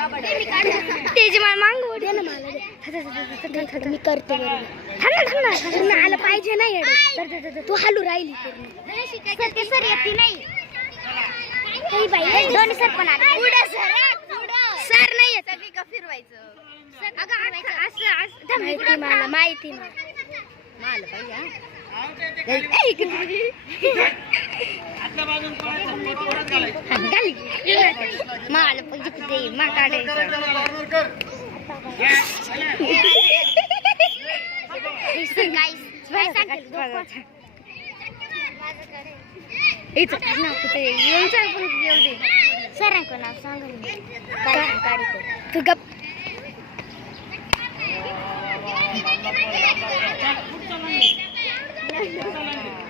त्याची मला मांग दे ना मला मी करते आलं पाहिजे नाही तर- तू हालू राहिली सर सर येते नाही हे बाई दोन्ही सर पण आले सर सर नाही येत सगळी का फिरवायचं अगं असं- माहिती मला. माहिती मला पाहिजे माल कुठे मा काढायचं. इथं नाव कुठे येऊन सांग पण येऊ दे सरांचं नाव सांग तू गप. आई नालायक.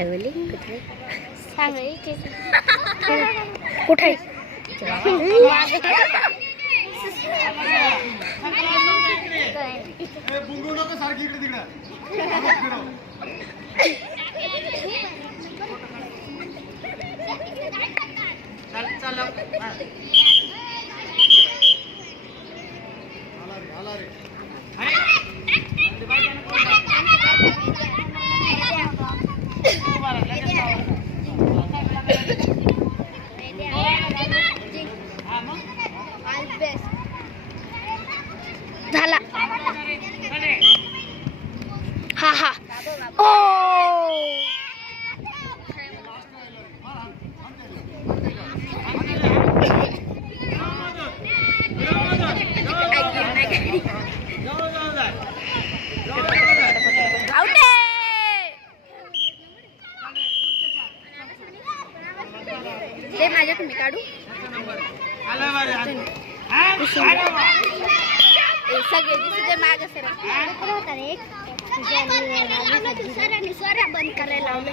कुठे सांग कुठे बुंगू हा हा ओ ते माझ्याकडून मी काढू सगळे दिसू माग सर અને સોરા બંધ કરેલા અમે.